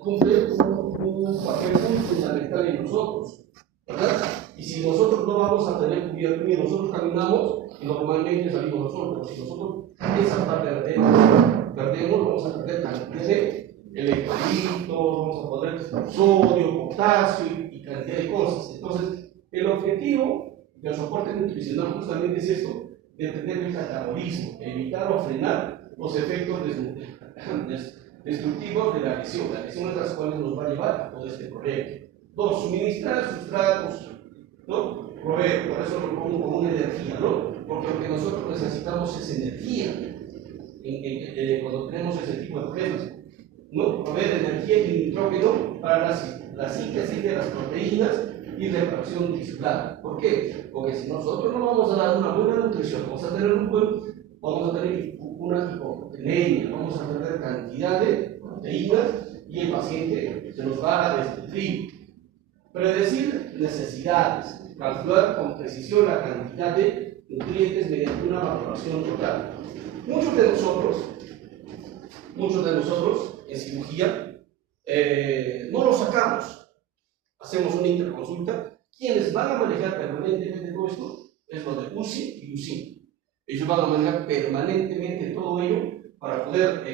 cumple un papel muy fundamental en nosotros, ¿verdad? Y si nosotros no vamos a tener cubierto, y nosotros caminamos y normalmente salimos al sol, pero si nosotros esa parte perdemos, vamos a perder cantidad de electrolitos, vamos a perder sodio, potasio y cantidad de cosas. Entonces, el objetivo del soporte nutricional justamente es esto, de entender el catabolismo, evitar o frenar los efectos destructivos de la lesión es las cuales nos va a llevar a todo este problema. Dos, suministrar sustratos, ¿no? Proveer, por eso lo pongo como una energía, ¿no? Porque lo que nosotros necesitamos es energía cuando tenemos ese tipo de problemas, ¿no? Proveer energía y nitrógeno para la síntesis de las proteínas y reparación tisular. ¿Por qué? Porque si nosotros no vamos a dar una buena nutrición, vamos a tener una hipoproteinemia, vamos a perder cantidad de proteínas y el paciente se nos va a desnutrir. Predecir necesidades, calcular con precisión la cantidad de nutrientes mediante una valoración total. Muchos de nosotros en cirugía no lo sacamos. Hacemos una interconsulta. Quienes van a manejar permanentemente todo esto es lo de UCI y UCI. Ellos van a manejar permanentemente todo ello para poder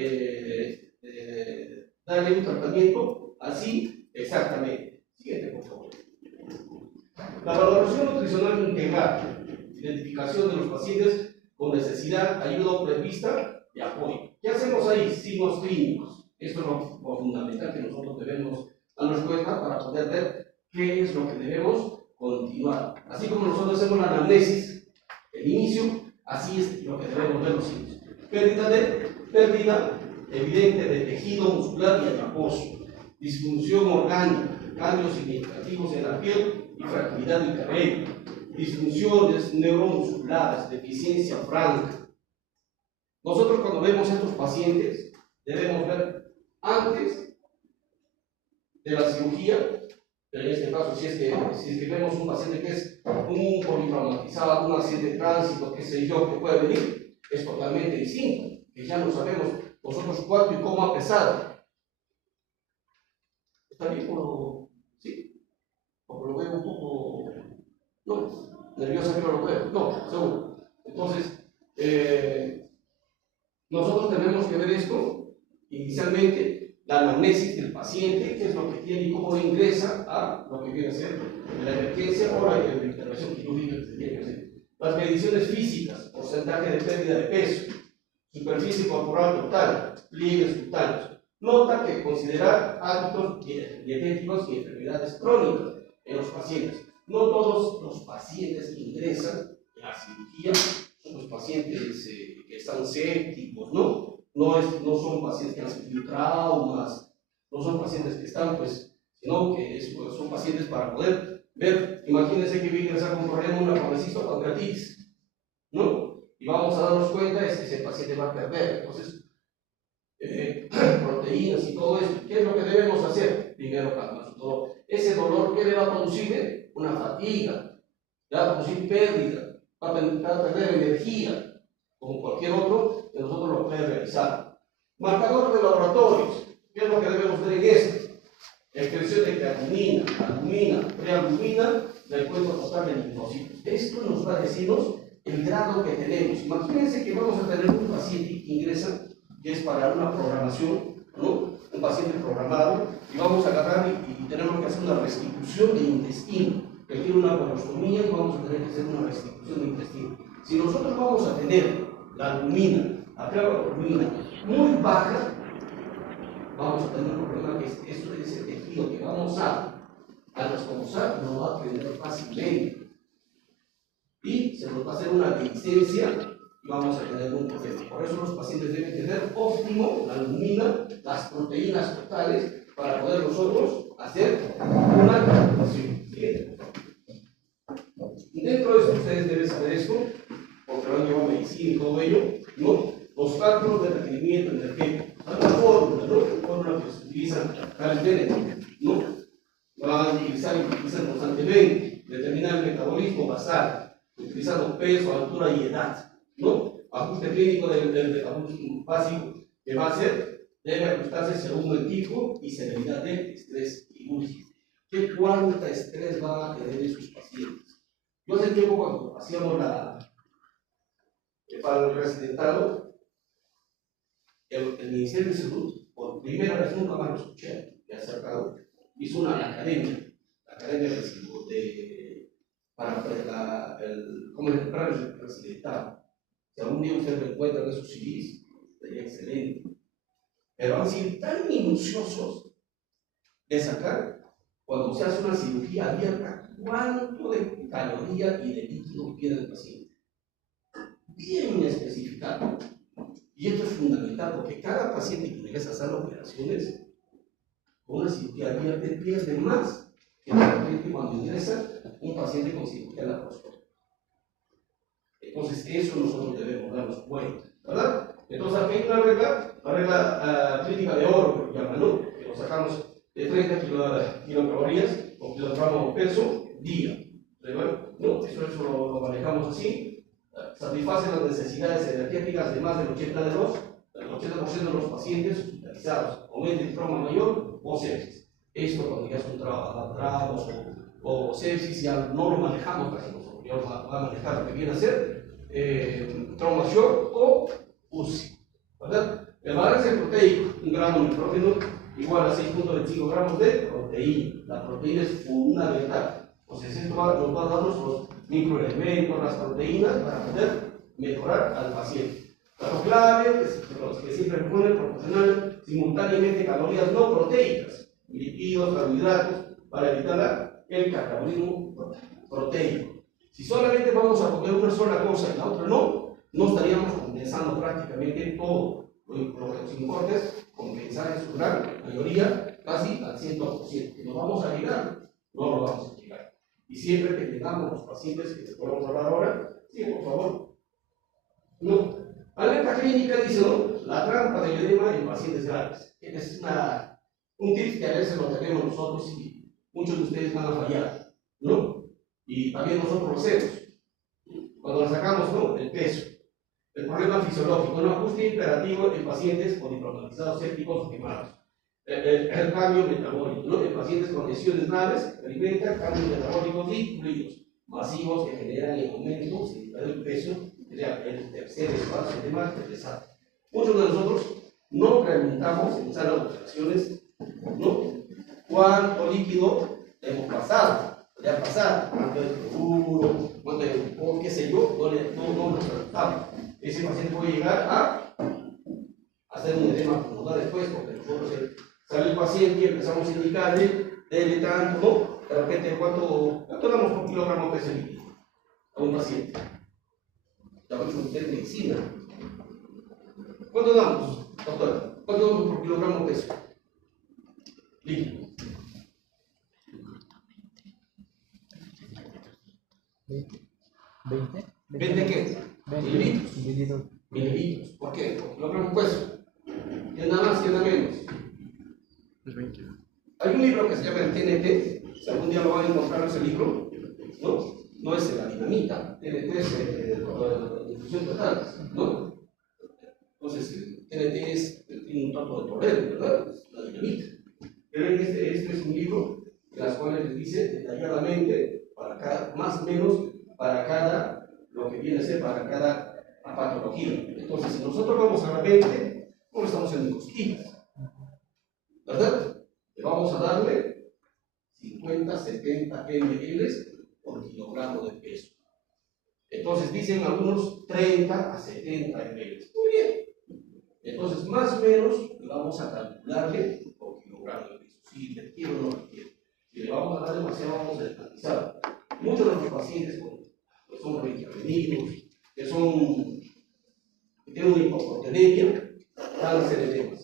darle un tratamiento así exactamente. Siguiente, por favor. La valoración nutricional integral, identificación de los pacientes con necesidad, ayuda prevista y apoyo. ¿Qué hacemos ahí? Signos clínicos. Esto es lo fundamental que nosotros debemos darnos cuenta para poder ver qué es lo que debemos continuar. Así como nosotros hacemos la anamnesis, el inicio, así es lo que debemos ver los signos. Pérdida evidente de tejido muscular y adiposo, disfunción orgánica, cambios significativos en la piel y fragilidad del cabello, disfunciones neuromusculares, deficiencia franca. Nosotros cuando vemos a estos pacientes debemos ver antes de la cirugía, pero en este caso si es que vemos un paciente que es un politraumatizado, un accidente de tránsito, qué sé yo, que puede venir, es totalmente distinto, que ya no sabemos nosotros cuánto y cómo ha pesado. ¿Está bien o sí? ¿O lo veo un poco? No, nerviosa que no lo veo. No, seguro. Entonces, nosotros tenemos que ver esto, inicialmente, la anamnesis del paciente, qué es lo que tiene y cómo ingresa a lo que viene a ser la emergencia o la intervención quirúrgica que se tiene que hacer. Las mediciones físicas, porcentaje de pérdida de peso, superficie corporal total, pliegues cutáneos. Nota que considerar hábitos dietéticos y enfermedades crónicas en los pacientes. No todos los pacientes que ingresan a la cirugía son los pacientes que están sépticos, ¿no? No son pacientes que han sufrido traumas, no son pacientes que están, sino que son pacientes para poder ver. Imagínense que voy a ingresar con problema una pancreatitis, ¿no? Y vamos a darnos cuenta de que ese paciente va a perder. Entonces, proteínas y todo eso. ¿Qué es lo que debemos hacer? Primero, calmar su dolor. Ese dolor, ¿qué le va a producir? Una fatiga, le va a producir pérdida, va a perder energía, como cualquier otro que nosotros lo puede realizar. Marcadores de laboratorios. ¿Qué es lo que debemos ver en esto? Excreción de creatinina, albumina, prealbumina, del cuento total de linfocitos. Esto nos va a decirnos el grado que tenemos. Imagínense que vamos a tener un paciente que ingresa, que es para una programación, ¿no? Un paciente programado, y vamos a agarrar y tenemos que hacer una restitución de intestino, que tiene una colostomía y vamos a tener que hacer una restitución de intestino. Si nosotros vamos a tener la albumina, la prealbumina muy baja, vamos a tener un problema que es eso de ese tejido que vamos a descomposar, no va a prender fácilmente. Y se nos va a hacer una dehiscencia y vamos a tener un problema. Por eso los pacientes deben tener óptimo la albumina, las proteínas totales, para poder nosotros hacer una calculación. ¿Bien? Dentro de esto ustedes deben saber esto, porque lo han llevado medicina y todo ello, ¿no? Los cálculos de requerimiento energético. Hay una fórmula, ¿no? Una fórmula que se utiliza Carl-Benedict, ¿no? Van a utilizar constantemente, determinar el metabolismo basal, utilizando peso, altura y edad, ¿no? Ajuste clínico del metabolismo básico, que va a ser debe ajustarse según el tipo y severidad del estrés quirúrgico. ¿Qué cuánta estrés van a tener esos pacientes? Yo hace tiempo cuando hacíamos para el residentado, el Ministerio de Salud, por primera vez, nunca más lo escuché, que ha sacado, hizo la academia para el residentado. Si algún día usted lo encuentra en esos CDs, sería excelente. Pero han sido tan minuciosos de sacar, cuando se hace una cirugía abierta, cuánto de caloría y de líquido pierde el paciente. Bien especificado. Y esto es fundamental porque cada paciente que ingresa a sala de operaciones con una cirugía abierta pierde más que realmente cuando ingresa un paciente con cirugía laparoscópica. Entonces, eso nosotros debemos darnos cuenta, ¿verdad? Entonces, aquí hay una regla clínica de oro, que llaman, ¿no? Que lo sacamos de 30 kilocalorías o kilogramos de peso día. ¿Verdad? ¿No? Eso lo manejamos así. Satisface las necesidades energéticas de más del 80% de los pacientes hospitalizados, aumenta el trauma mayor o sepsis. Esto cuando ya son traumas o sepsis ya no lo manejamos casi nosotros, ya va a manejar lo que viene a ser trauma mayor o UCI. ¿Verdad? El balance proteico, un gramo de nitrógeno igual a 6.25 gramos de proteína. La proteína es fundamental. Entonces esto nos va a darnos los microelementos, las proteínas para poder mejorar al paciente. Lo clave es los que siempre ponen proporcionar simultáneamente calorías no proteicas, lípidos, carbohidratos, para evitar el catabolismo proteico. Si solamente vamos a comer una sola cosa y la otra no estaríamos compensando prácticamente todo. Lo que nos importa es compensar en su gran mayoría casi al 100%. ¿Nos vamos a llegar? No lo vamos a llegar. Y siempre que tengamos los pacientes que podemos hablar ahora, sí, por favor. No. Alerta clínica dice, ¿no? La trampa del edema en pacientes graves. Es un tip que a veces lo tenemos nosotros y muchos de ustedes van a fallar, ¿no? Y también nosotros lo hacemos. Cuando le sacamos, ¿no? El peso. El problema fisiológico, un ajuste imperativo en pacientes politraumatizados sépticos o quemados. El cambio metabólico, ¿no? En pacientes con lesiones graves experimentan cambios metabólicos incluidos, masivos que generan el aumento del peso, el tercer espacio de más pesado. Muchos de nosotros no preguntamos en sala de operaciones, ¿no? ¿Cuánto líquido hemos pasado? Ya pasado, cuánto es seguro, cuánto es, o qué sé yo, no nos preguntamos. Ese paciente puede llegar a hacer un edema pulmonar después, porque nosotros sale el paciente y empezamos a indicarle, dele tanto, ¿no? De repente, ¿cuánto damos por kilogramo de peso líquido a un paciente? Ya vamos a meter medicina. ¿Cuánto damos, doctora? ¿Cuánto damos por kilogramo de peso líquido? 20 qué? Mililitros. ¿Por qué? Por kilogramo de peso. ¿Quién da más, quién da menos? Hay un libro que se llama el TNT, si algún día lo van a encontrar ese libro, ¿no? No es la dinamita, TNT es la difusión total, ¿no? Entonces, TNT tiene un tanto de poder, ¿verdad? La dinamita. Pero este es un libro en las cuales les dice detalladamente, más o menos, para cada, lo que viene a ser para cada patología. Entonces, si nosotros vamos a la mente, no estamos en cosquillas, ¿verdad? Le vamos a darle 50, 70 ml por kilogramo de peso. Entonces dicen algunos 30 a 70 ml. Muy bien. Entonces, más o menos, le vamos a calcularle por kilogramo de peso. Si le quiero o no le quiero. Si le vamos a dar demasiado, vamos a descantizar. Muchos de los pacientes que son medicamentos, que tienen una hipoproteinemia, van a ser edemas.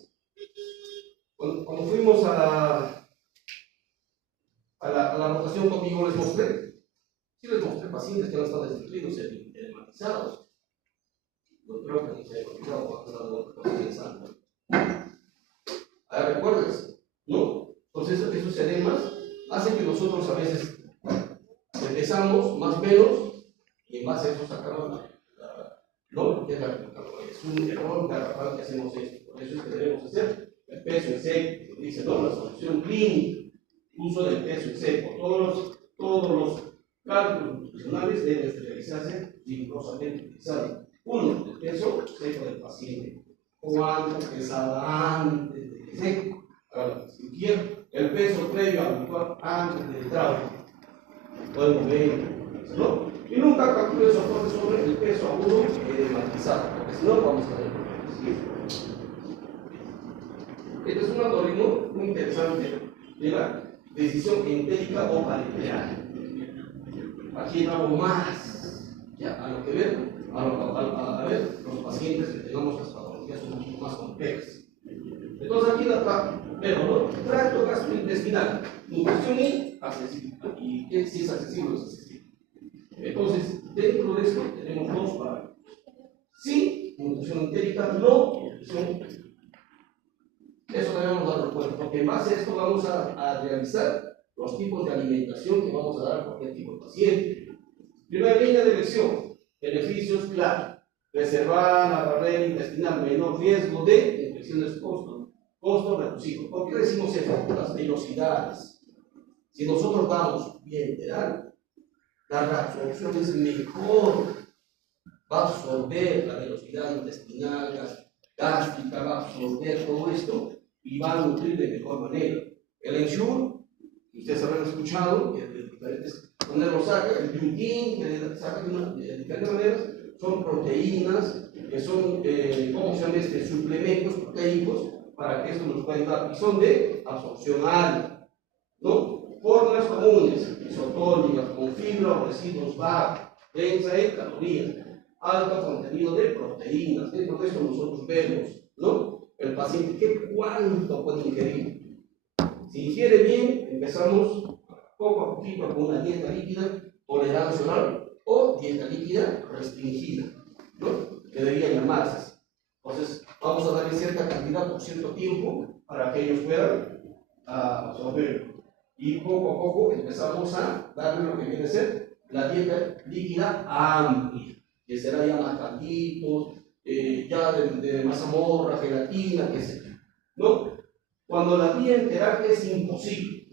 Cuando fuimos a la rotación conmigo, les mostré pacientes que no están desnutridos, edematizados. No creo que ni se haya olvidado cuando están pensando. ¿Recuerdas? ¿No? Entonces, esos edemas hacen que nosotros a veces empezamos más o menos y en base a eso sacamos ¿no? Es un error garrafal que hacemos esto. Por eso es que debemos hacer el peso en seco, dice, no, la solución clínica, uso del peso en seco, todos los cálculos nutricionales deben de realizarse rigurosamente utilizando uno, el peso seco del paciente, cuánto pesaba antes de seco, ahora, si quiero, el peso previo habitual antes del trauma, podemos ver, ¿no? Y nunca calcule soporte sobre el peso agudo matizado, porque si no vamos a ver problemas. Este es un algoritmo muy interesante de la decisión empírica o paleoteal. Aquí entramos más ya, a lo que ver, a ver los pacientes que tengamos las patologías un poquito más complejas. Entonces aquí vemos, ¿no? Tracto gastrointestinal, nutrición y accesible. ¿Y qué si es accesible o es accesible? Entonces, dentro de esto tenemos dos parámetros. Sí, nutrición entérica, no nutrición. Eso debemos darlo cuenta, porque en base a esto vamos a realizar los tipos de alimentación que vamos a dar a cualquier tipo de paciente. Primera línea de elección, beneficios claros. Preservar la barrera intestinal, menor riesgo de infecciones costo reducido. ¿Por qué decimos esto? Por las velocidades. Si nosotros vamos bien literal, la absorción es mejor. Va a absorber la velocidad intestinal, gástrica, va a absorber todo esto y va a nutrir de mejor manera. El ensure, ustedes habrán escuchado, que de diferentes maneras lo saca, el gluten, que saca de diferentes maneras, son proteínas, que son, ¿cómo se llama? Suplementos proteicos para que esto nos pueda ayudar, y son de absorción alta, ¿no? Fórmulas comunes, isotónicas, con fibra o residuos bajos, densa en calorías, alto contenido de proteínas. Dentro de esto nosotros vemos, ¿no? El paciente, ¿cuánto puede ingerir? Si ingiere bien, empezamos poco a poquito con una dieta líquida tolerancia oral o dieta líquida restringida, ¿no? Que debería llamarse. Entonces, vamos a darle cierta cantidad por cierto tiempo para que ellos puedan absorber. Y poco a poco empezamos a darle lo que viene a ser la dieta líquida amplia, que será ya más calditos, ya de mazamorra, gelatina, qué sé yo, ¿no? Cuando la vía entera es imposible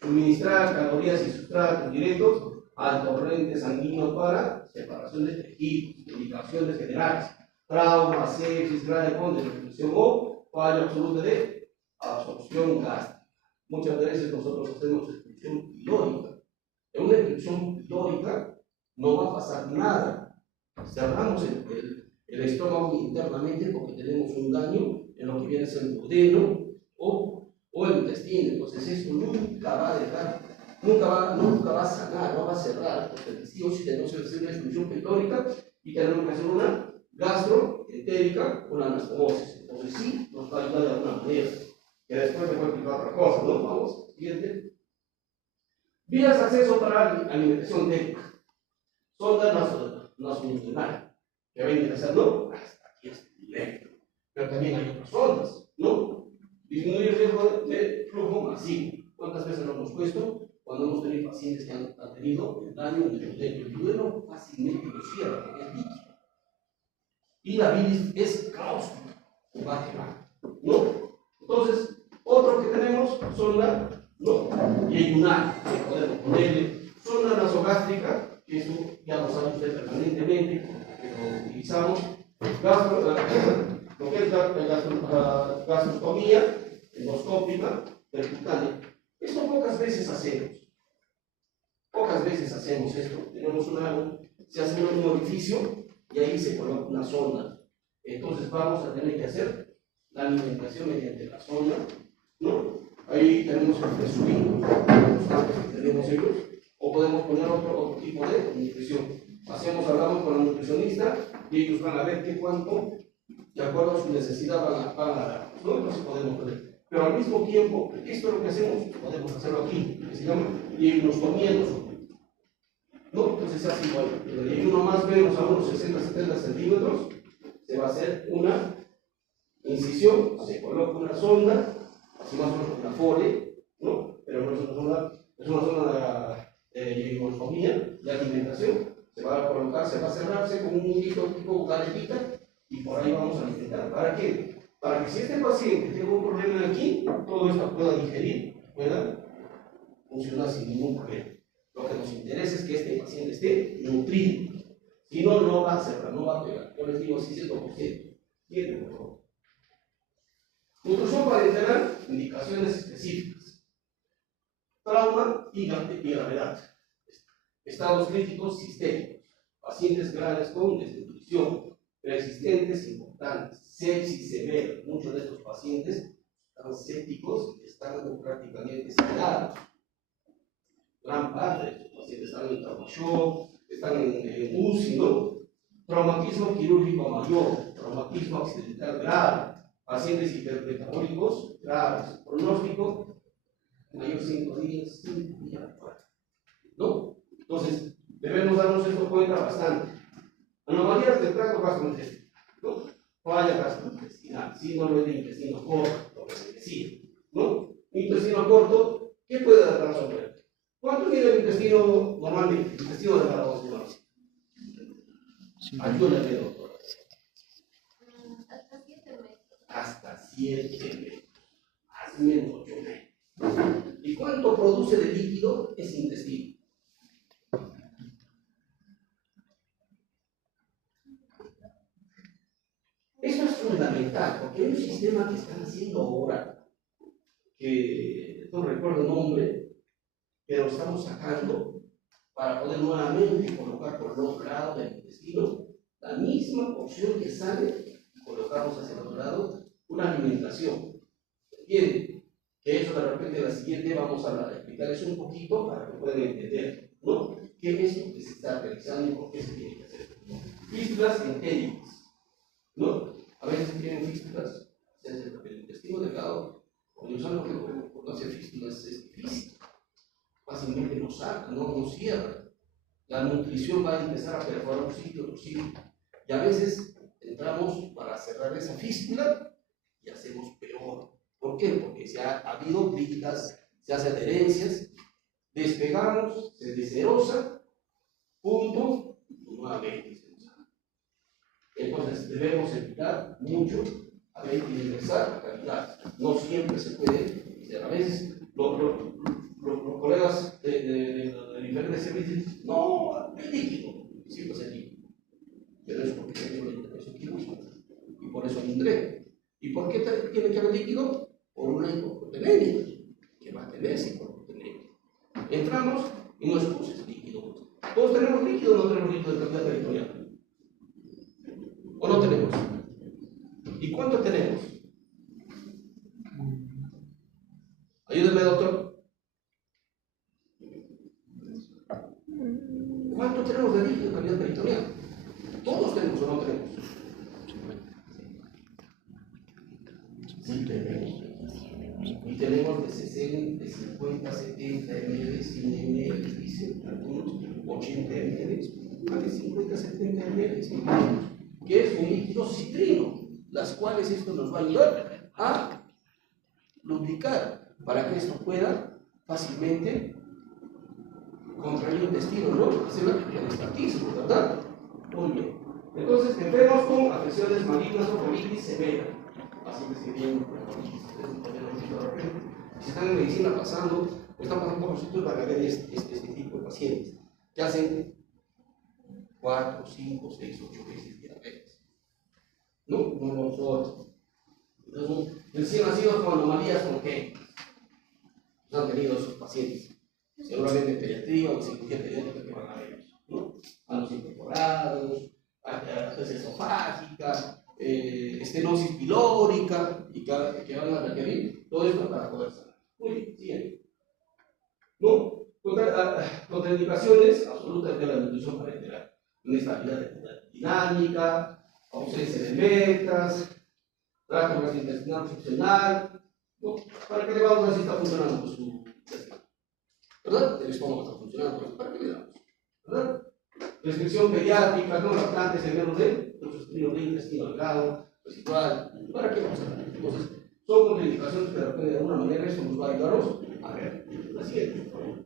suministrar calorías y sustratos directos al torrente sanguíneo para separación de tejidos, indicaciones generales, trauma, sepsis, grave con desnutrición o fallo absoluto de absorción gástrica. Muchas veces nosotros hacemos expulsión pilórica. En una expulsión pilórica no va a pasar nada. Cerramos el estómago internamente porque tenemos un daño en lo que viene a ser el duodeno o el intestino. Entonces esto nunca va a dejar, nunca va a sanar, no va a cerrar. Porque sí o sí tenemos que hacer una expulsión pilórica y tenemos que hacer una gastroentérica, una anastomosis. Entonces sí nos va a ayudar de alguna manera. Que después me voy a explicar otra cosa, ¿no? Vamos, siguiente. Vías de acceso para alimentación técnica. Sonda nasonuclear, que va a interesar, ¿no? Hasta aquí es directo. Pero también hay otras sondas, ¿no? Disminuir el riesgo de flujo masivo. ¿Cuántas veces lo hemos puesto? Cuando hemos tenido pacientes que han tenido el daño en el duodeno. El duodeno fácilmente lo cierra porque es líquido. Y la bilis es cáustica, va a quemar, ¿no? Entonces, otro que tenemos, sonda, ¿no? Yeyunar, que podemos ponerle, sonda nasogástrica, que eso ya lo sabe usted permanentemente, que lo utilizamos, lo que es la gastrostomía endoscópica percutánea. Esto pocas veces hacemos esto. Tenemos se hace un orificio y ahí se coloca una sonda. Entonces vamos a tener que hacer la alimentación mediante la sonda, ¿no? Ahí tenemos el presumido, los campos que tenemos ellos, o podemos poner otro tipo de nutrición. Hablamos con la nutricionista y ellos van a ver qué cuánto, de acuerdo a su necesidad, van a dar, ¿no? Entonces podemos poner. Pero al mismo tiempo, esto es lo que hacemos, podemos hacerlo aquí, que se llama yeyunostomía endoscópica, ¿no? Entonces se hace igual. El yeyuno más menos a unos 60-70 centímetros, se va a hacer una incisión, se coloca una sonda, así más o menos una fole, ¿no? Pero no es una zona de yeyunostomía, de alimentación, se va a cerrarse con un hilito tipo caletita y por ahí vamos a alimentar. ¿Para qué? para que si este paciente tiene un problema aquí, todo esto pueda digerir, pueda funcionar sin ningún problema. Lo que nos interesa es que este paciente esté nutrido. Si no, no va a cerrar, no va a pegar. Yo les digo así 100%. Bien, por favor. Nutrición parenteral, indicaciones específicas. Trauma y gravedad. Estados críticos sistémicos. Pacientes graves con desnutrición. Persistentes importantes. Sepsis severa. Muchos de estos pacientes están sépticos y están prácticamente sedados. Gran parte de estos pacientes están en trauma-shock, están en UCI, ¿no? Traumatismo quirúrgico mayor, traumatismo accidental grave, pacientes hipermetabólicos graves, pronóstico mayor 5 días, 5 días, ¿no? Entonces, debemos darnos esto cuenta bastante. Anomalías del tracto gastrointestinal, ¿no? Falla gastrointestinal, síndrome de intestino corto, lo que se decía, ¿no? Intestino corto, ¿qué puede dar resolver? ¿Cuánto tiene el intestino normalmente? El intestino delgado normalmente. Ayúdame, doctora. Hasta 7 metros. Hasta 7 metros. Más o menos 8 metros. ¿Y cuánto produce de líquido ese intestino? Eso es fundamental, porque hay un sistema que están haciendo ahora, que no recuerdo el nombre, pero estamos sacando para poder nuevamente colocar por el otro lado del intestino la misma porción que sale y colocamos hacia el otro lado una alimentación. ¿Entienden? Que eso de repente la siguiente vamos a explicar eso un poquito para que puedan entender, ¿no? ¿Qué es lo que se está realizando y por qué se tiene que hacer? Fístulas entéricas, ¿no? A veces tienen fístulas, el intestino delgado, cuando usamos por hacer fístulas es difícil. Fácilmente no saca, no cierra. La nutrición va a empezar a perforar un sitio, otro sitio. Y a veces entramos para cerrar esa fístula y hacemos peor. ¿Por qué? Porque se ha habido críticas, se hacen adherencias, despegamos, se desherosa, punto, y nuevamente se deshace. Entonces debemos evitar mucho, a ver, ingresar a calidad. No siempre se puede hacer. A veces los colegas de diferentes servicios dicen, no, es líquido, siempre es líquido. Pero es porque hay una intervención quirúrgica y por eso hay entrega. ¿Y por qué tiene que haber líquido? Por una hipoproteinemia, que va a tener esa hipoproteinemia. Entramos y no es líquido. ¿Todos tenemos líquido o no tenemos líquido de calidad territorial? ¿O no tenemos? ¿Y cuánto tenemos? Ayúdenme, doctor. ¿Cuánto tenemos de líquido de calidad territorial? ¿Todos tenemos o no tenemos? Sí tenemos. Y tenemos de 60, de 50, 70 ml, 100 ml, dicen algunos, 80 ml, más de 50, 70 ml, que es un líquido citrino, las cuales esto nos va a ayudar a lubricar para que esto pueda fácilmente contraer el intestino, ¿no? Hacer la peristaltismo, ¿verdad? Muy bien. Entonces, enfermos con afecciones malignas o colitis severa. Pacientes que tienen colitis, si están en medicina pasando, o están pasando por los sitios, van a ver este tipo de pacientes que hacen 4, 5, 6, 8 veces diabetes. No nosotros. Entonces, recién nacidos con anomalías congénitas. Han tenido esos pacientes. Seguramente en pediatría o en cirugía pediátrica que van a ver, ¿no? A los incorporados, artritis esofágica, estenosis pilórica, y que van a requerir todo esto para poder sanar. Muy bien, siguiente. ¿No? Contraindicaciones absolutas de la nutrición parenteral. Inestabilidad dinámica, ausencia de metas, tracto gastrointestinal funcional, ¿no? ¿Para qué le vamos a ver si está funcionando pues, su intestino? ¿Verdad? El estómago está funcionando, ¿para qué le damos? ¿Verdad? Restricción pediátrica, no lactantes en menos de intestino delgado, residual, ¿para qué vamos a ver? Entonces, son contraindicaciones que de alguna manera esto nos va a ayudarnos a ver. La siguiente, por favor.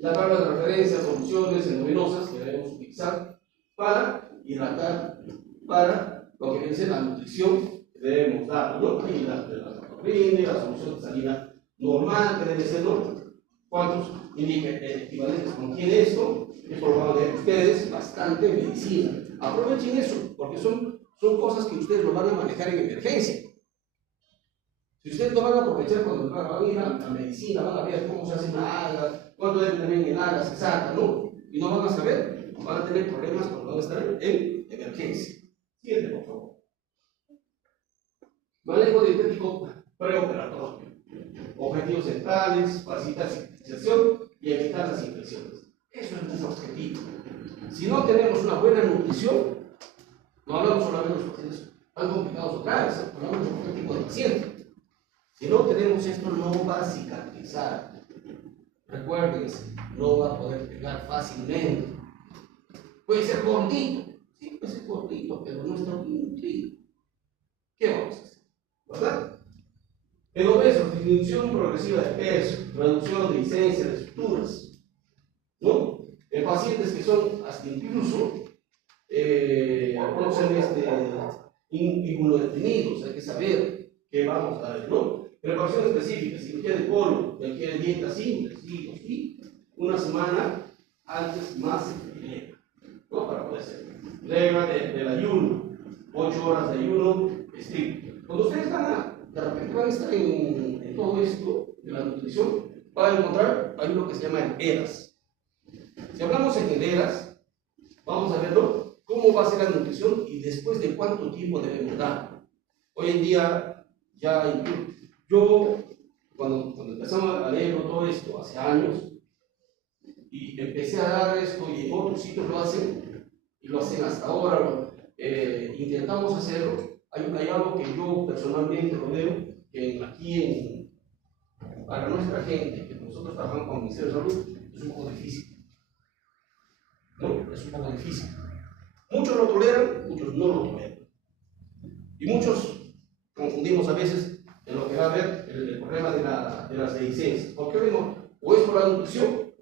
La tabla de referencia, soluciones endovenosas que debemos utilizar para hidratar, para lo que viene a ser la nutrición debemos dar, ¿no? Ahí la corriente, la solución de salida normal que debe ser, ¿no? ¿Cuántos equivalentes contiene esto? Es probable que ustedes bastante medicina. Aprovechen eso, porque son cosas que ustedes lo van a manejar en emergencia. Si ustedes lo van a aprovechar cuando van a ir a medicina, van a ver cómo se hace una alga, cuánto debe tener en alga, se saca, ¿no? Y no van a saber, van a tener problemas cuando van a estar en emergencia. Siguiente, por favor. Manejo dietético preoperatorio. Objetivos centrales, facilitar cicatrización y evitar las infecciones. Eso es nuestro objetivo. Si no tenemos una buena nutrición, no hablamos solamente de los pacientes tan complicados o graves, hablamos de cualquier tipo de paciente. Si no tenemos esto, no va a cicatrizar. Recuérdense, no va a poder pegar fácilmente. Puede ser gordito, sí, puede ser gordito, pero no está bien nutrido. ¿Qué vamos a hacer? ¿Verdad? El obeso, disminución progresiva de peso, reducción de licencia de estructuras, ¿no? En pacientes que son hasta incluso producen inmunodetenidos, hay que saber qué vamos a ver, ¿no? Preparación específica, cirugía de colon, requiere dieta simple, sí, una semana antes más llega, ¿no? Para poder ser. Regla del ayuno, 8 horas de ayuno estricto. Cuando ustedes de repente van a estar en todo esto de la nutrición, van a encontrar, hay uno que se llama el ERAS. Si hablamos en el ERAS, vamos a verlo, cómo va a ser la nutrición y después de cuánto tiempo debemos dar. Hoy en día, ya yo, cuando empezamos a leer todo esto hace años, y empecé a dar esto, y en otros sitios lo hacen, y lo hacen hasta ahora, intentamos hacerlo. Hay algo que yo personalmente lo veo, que aquí para nuestra gente, que nosotros trabajamos con el Ministerio de Salud, es un poco difícil. ¿No? Es un poco difícil. Muchos lo toleran, muchos no lo toleran. Y muchos confundimos a veces en lo que va a haber el problema de las licencias. ¿Por qué vemos? O es por la nutrición,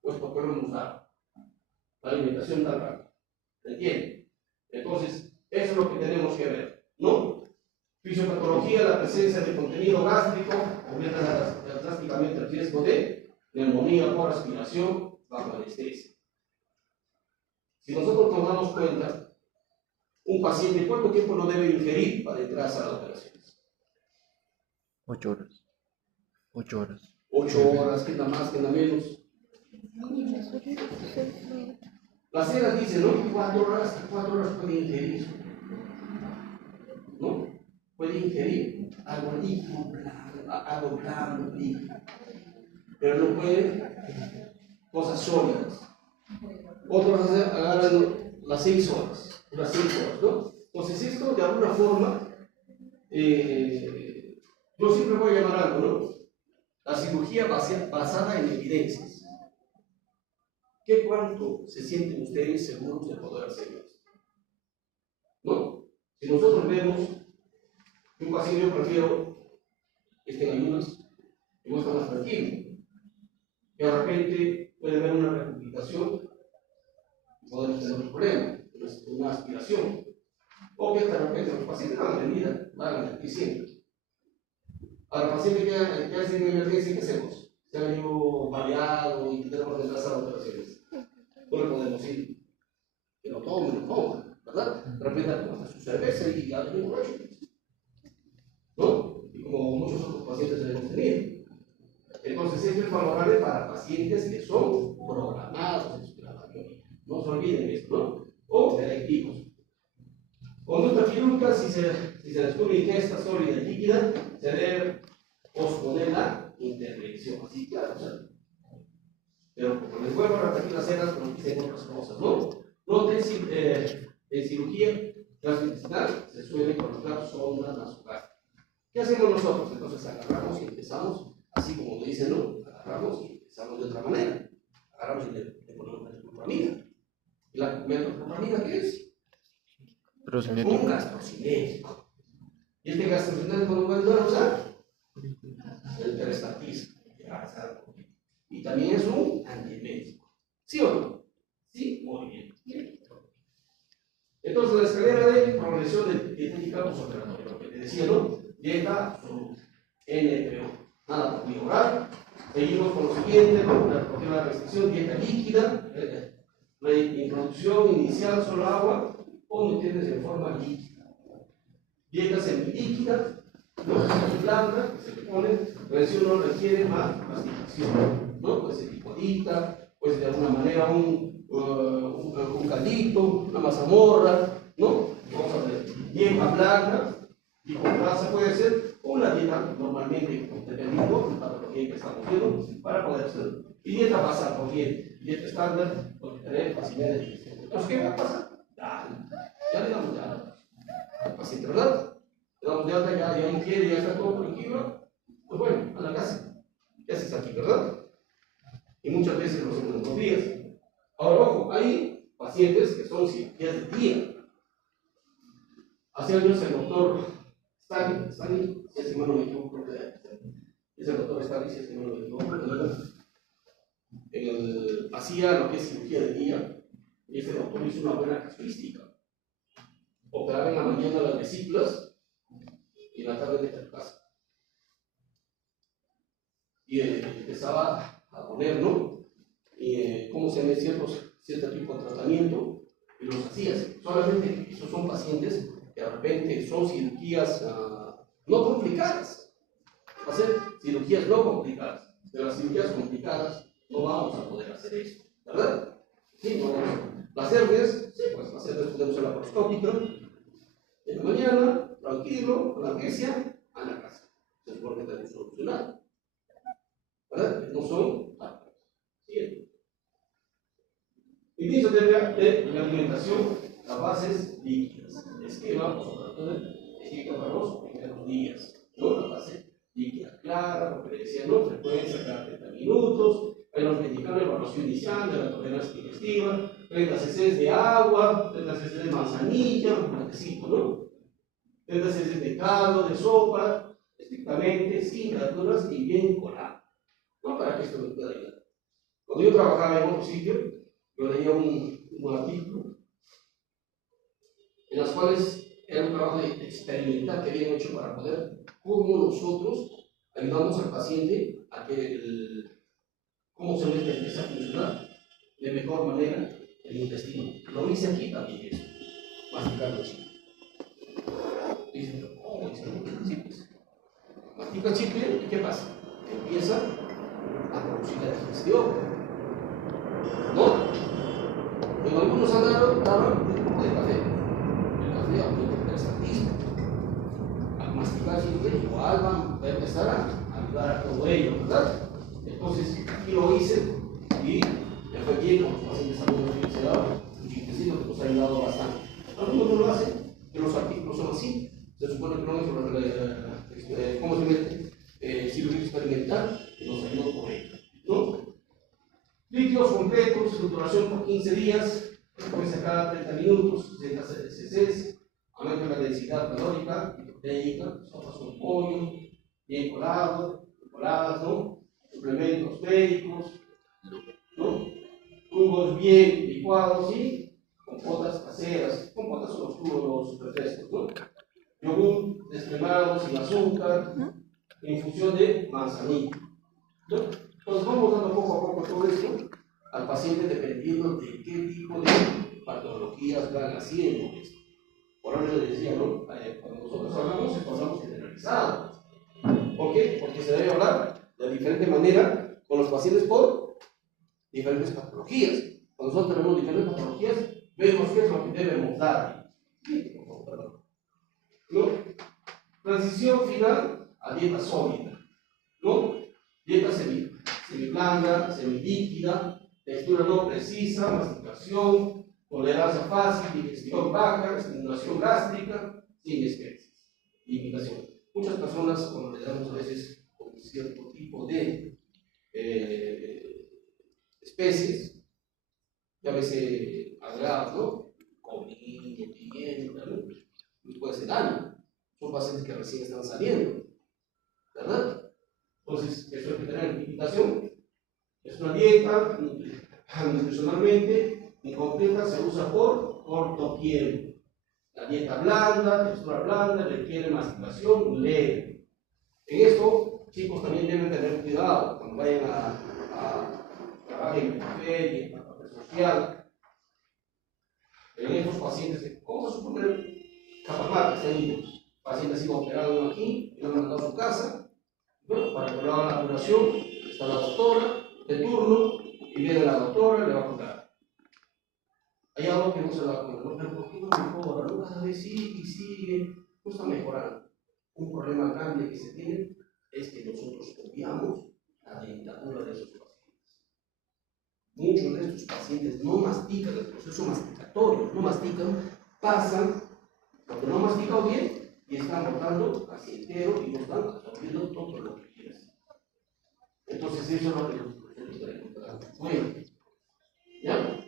o es porque no hemos dado la alimentación tan rápida. ¿Entienden? Entonces, eso es lo que tenemos que ver, ¿no? Fisiopatología, la presencia de contenido gástrico aumenta drásticamente el riesgo de neumonía por aspiración bajo anestesia. Si nosotros nos damos cuenta, un paciente, ¿cuánto tiempo no debe ingerir para entrar a sala de operaciones? 8 horas. 8 horas. 8 horas, ¿qué da más, qué da menos? Las ceras dicen, ¿no? 4 horas puede ingerir. ¿No? Puede ingerir algo líquido, algo blando, líquido. Pero no puede cosas sólidas. Otros agarran las 6 horas, ¿no? Entonces esto de alguna forma, yo siempre voy a llamar algo, ¿no? La cirugía basada en evidencias. ¿Qué cuánto se sienten ustedes seguros de poder hacer esto? ¿No? Si nosotros vemos que un paciente, yo prefiero que esté en ayunas y no está más tranquilo, que de repente puede haber una recomplicación, podemos tener un problema, una aspiración, o que de repente los pacientes van a venir, van a venir siempre. Al paciente que hace en emergencia, ¿qué hacemos? Se ha venido baleado y tenemos que retrasar las operaciones. No le podemos ir, que lo tome, ¿verdad? De repente toma su cerveza y ya le borracho, ¿no? Y como muchos otros pacientes hemos tenido. Entonces, esto es favorable para pacientes que son programados en su laboratorio. No se olviden esto, ¿no? O directivos. Conducta quirúrgica, si se descubre ingesta sólida y líquida, se debe posponer la intervención. Así, claro, o sea, pero como les vuelvo a repetir las cenas, pero dicen otras cosas, ¿no? Noten si en cirugía transintestinal se suele colocar sondas nasogásticas. ¿Qué hacemos nosotros? Entonces agarramos y empezamos, así como lo dicen, ¿no? Agarramos y empezamos de otra manera. Agarramos y le ponemos metoclopramida. ¿Y la metoclopramida qué es? Un gastrocinético. ¿Y este gastrocinético no puede ayudar a usar? El perestatismo. Y también es un antiemético. ¿Sí o no? Sí, muy bien. Entonces, la escalera de progresión de dietética postoperatoria, lo que te decía, ¿no? Dieta absoluta, NPO, nada por vía oral. Seguimos con lo siguiente, la restricción, dieta líquida, la introducción inicial solo agua, o no tienes en forma líquida. Dieta semilíquida, no semiblanca, que se le pone, pero si uno requiere más masticación, ¿no? Puede ser licuadita, puede ser de alguna manera un caldito, una mazamorra, ¿no? Vamos a ver, dieta blanca, y con grasa puede ser una dieta normalmente, dependiendo de la patología que estamos viendo, para poder hacer. Y dieta basal, por bien, dieta estándar, porque tenemos facilidades de digestión. Entonces, ¿qué va a pasar? Ya le damos de alta al paciente, ¿verdad? Le damos de alta, ya no quiere, ya está todo tranquilo. Pues bueno, a la casa. ¿Qué haces aquí, verdad? Y muchas veces lo hacemos en 2 días. Ahora, ojo, hay pacientes que son cirugías de día. Hace años el doctor Stanley, si es que no me equivoco, es el doctor Stanley, si es que no me equivoco, hacía lo que es cirugía de día, y ese doctor hizo una buena casuística. Operaba en la mañana las vesículas y en la tarde de la casa. Y empezaba a poner, ¿no? Cómo se ven cierto tipo de tratamiento, y los hacía. Solamente esos son pacientes que de repente son cirugías no complicadas. Va a ser cirugías no complicadas. De las cirugías complicadas no vamos a poder hacer eso, ¿verdad? Sí, no vamos. Las hernias, sí, pues las hernias podemos hacer la laparoscópica en la mañana, tranquilo, con analgesia, a la casa. Se supone que tenemos solucionado, ¿verdad? No son rápidas. Siguiente. Inicio de la alimentación a bases líquidas. Esquema, esquema para los primeros días. ¿No? La base líquida clara, lo que le decía, no, frecuencia cada 30 minutos. Ahí nos indican la evaluación inicial de la tolerancia digestiva, 30 cc de agua, 30 cc de manzanilla, un platecito, ¿no? 30 cc de caldo, de sopa, estrictamente, sin verduras y bien colado. ¿No? Para que esto me pueda ayudar. Cuando yo trabajaba en otro sitio, yo leía un artículo en las cuales era un trabajo experimental que habían hecho para poder, cómo nosotros ayudamos al paciente a que cómo se empieza a funcionar de mejor manera el intestino. Lo hice aquí también eso, masticando chicle. Dicen, ¿cómo? Sí, pues. Mastica chicle, ¿y qué pasa? Empieza a producir la digestión, ¿no? Pero algunos agarran un poco de café. El café aumenta el peristaltismo. Al masticar chicle, igual va a empezar a ayudar a todo ello, ¿verdad? Entonces, aquí lo hice y me fue bien con los pacientes algunos que se daban un chistecito que nos ha ayudado bastante. Algunos no lo hacen, que los artículos son así. Se supone que no es ¿cómo se mete? Cirugía experimental, que nos ayudó por ello, ¿no? Líquidos completos, duración por 15 días, frecuencia cada 30 minutos, 60 cc, aumento de la densidad calórica y proteica, sopas con pollo, bien coladas, ¿no? Suplementos médicos, ¿no? Jugos bien licuados y compotas caseras. Compotas son los refrescos, ¿no? Yogur descremado sin azúcar, infusión de manzanilla, ¿no? Entonces vamos dando poco a poco todo esto al paciente dependiendo de qué tipo de patologías van haciendo esto. Por ahora les decía, ¿no? Cuando nosotros hablamos generalizado. ¿Por qué? Porque se debe hablar de diferente manera con los pacientes por diferentes patologías. Cuando nosotros tenemos diferentes patologías, vemos qué es lo que debemos dar. ¿No? Transición final a dieta sólida, ¿no? Dieta semiblanda, semilíquida, textura no precisa, masticación, tolerancia fácil, digestión baja, estimulación gástrica, sin especies. Limitación. Muchas personas, cuando le damos a veces con cierto tipo de especies, ya veces agregadas, ¿no? Comino, pimienta, ¿no? Puede ser daño. Son pacientes que recién están saliendo, ¿verdad? Entonces, eso hay que tener en limitación. Es una dieta, nutricionalmente incompleta, se usa por corto tiempo. La dieta blanda, textura blanda, requiere masticación leve. En esto, chicos, también deben tener cuidado cuando vayan a trabajar en el café y en la parte social. En estos pacientes, vamos a suponer, capaz que estén niños. El paciente ha sido operado aquí, y lo han mandado a su casa. Bueno, para que lo hagan la curación, está la doctora de turno, y viene la doctora y le va a contar. Hay algo que no se da cuenta, ¿no? Pero ¿por qué no mejora? No, cada vez sigue y sigue, no está mejorando. Un problema grande que se tiene es que nosotros obviamos la dentadura de esos pacientes. Muchos de estos pacientes no mastican, el proceso masticatorio, no mastican, pasan, porque no han masticado bien, y están botando casi entero y nos están absorbiendo todo lo que quieras. Entonces eso es lo que nosotros tenemos que dar. Bueno, ¿ya?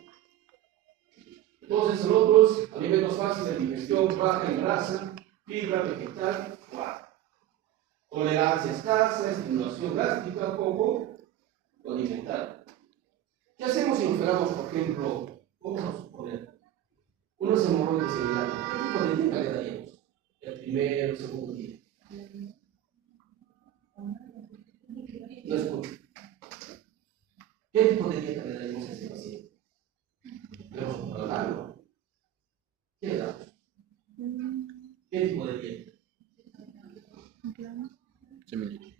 Entonces, otros alimentos fáciles de digestión, baja en grasa, fibra vegetal, tolerancia escasa, estimulación gástrica, poco alimentaria. ¿Qué hacemos si nos pegamos, por ejemplo, vamos a suponer, unos hemorroides en el ano? ¿Qué tipo de dieta le daríamos? El primero, el segundo día. No escucho. ¿Qué tipo de dieta le daríamos a ese paciente? ¿Le vamos a comprar algo? ¿Qué le damos? ¿Qué tipo de dieta? Semillas.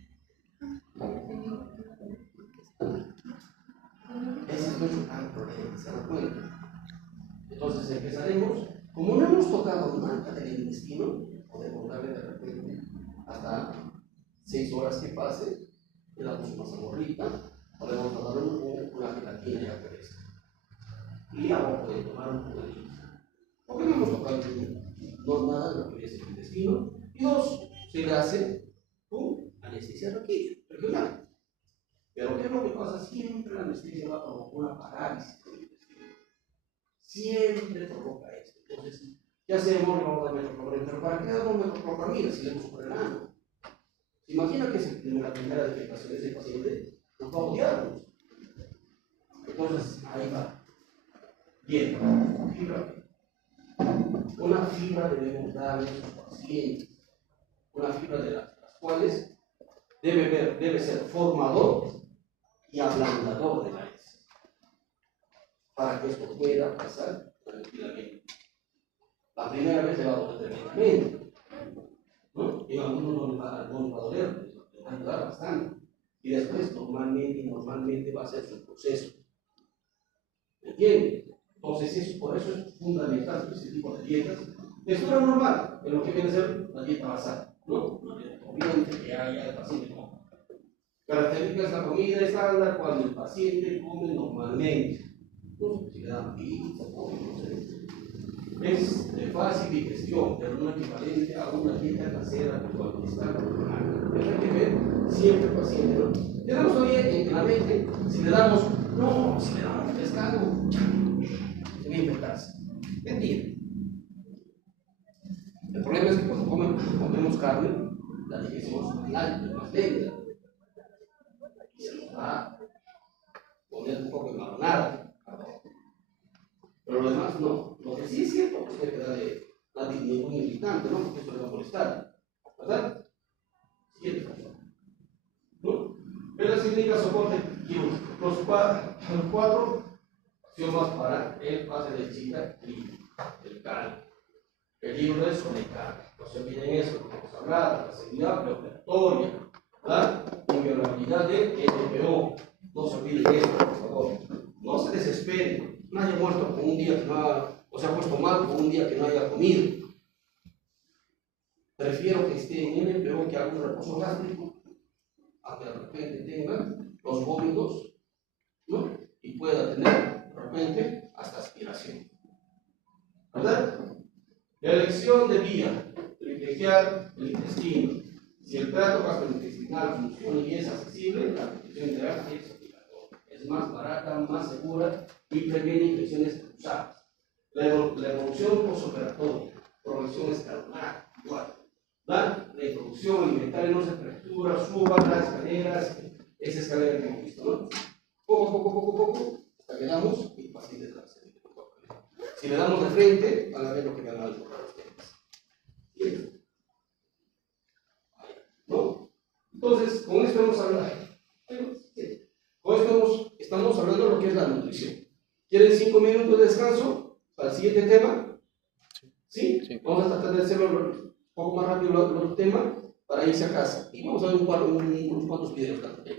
Ese es nuestro gran problema, ¿se dan cuenta? Entonces empezaremos, como no hemos tocado nada del intestino, podemos darle de repente hasta 6 horas que pase, le damos una zamorrita, podemos darle una gelatina ya fresca. Y ahora puede tomar un poco de leche. Porque no hemos tocado nada de lo que es el intestino. Y 2, se le hace anestesia regional. Pero ¿qué es lo que pasa? Siempre la anestesia va a provocar una parálisis del intestino. Siempre provoca esto. Entonces, ¿qué hacemos? Le vamos a dar metoclopramida. ¿Pero para qué damos metoclopramida si le hemos por el ano? ¿Se imagina que en la primera defecación de ese paciente nos va a odiar? Entonces, ahí va. Bien, fibra. Una fibra debemos darle a los pacientes. Una fibra de las cuales debe ser formador y ablandador de la heces, para que esto pueda pasar tranquilamente. La primera vez le va a doler tremendamente, ¿no? Y a algunos no les va a doler, les va a ayudar bastante. Y después normalmente va a ser su proceso. ¿Me entienden? Entonces, por eso es fundamental ese tipo de dietas. Textura normal, en lo que viene a ser la dieta basal, ¿no? Una dieta corriente que haya el paciente come. Características de la comida estándar cuando el paciente come normalmente. No sé si le dan pizza, no sé. Es de fácil digestión, pero no equivalente a una dieta casera cuando está normal. Pero hay que ver siempre el paciente, ¿no? Tenemos todavía en la mente, si le damos pescado, se va a infectarse. Mentira. El problema es que cuando comemos carne, la digestión es más lenta. Y se nos va a poner un poco enmarronada. Pero lo demás no. Lo que sí es cierto es que hay que darle ningún irritante, ¿no? Porque eso le va a molestar. ¿Verdad? Cierto. ¿No? Pero eso indica soporte quirúrgico. Los 4 acción más para el pase de chica y el carne. El libro es sobre carne. No se olviden eso, lo que hemos hablado, la seguridad preoperatoria, ¿verdad? Inviolabilidad de NPO. No se olviden eso, por favor. No se desesperen. Nadie ha muerto con un día que no haya, o se ha puesto mal con un día que no haya comido. Prefiero que esté en NPO que haga un reposo gástrico, a que de repente tenga los vómitos, ¿no? Y pueda tener de repente hasta aspiración. ¿Verdad? La elección de vía, privilegiar el intestino. Si el trato gastrointestinal funciona y es accesible, la nutrición integral es obligatoria. Es más barata, más segura y previene infecciones cruzadas. La evolución postoperatoria, progresión escalonada, igual. La reproducción alimentaria no se fractura, suba las escaleras, esa escalera que hemos visto, ¿no? Poco, hasta que damos y el paciente se la hace. Si le damos de frente, van a ver lo que van a encontrar ustedes. Entonces, con esto hemos hablado. Con esto estamos hablando de lo que es la nutrición. ¿Quieren 5 minutos de descanso para el siguiente tema? ¿Sí? Sí. Vamos a tratar de hacerlo un poco más rápido los temas para irse a casa. Y vamos a ver unos cuantos videos también.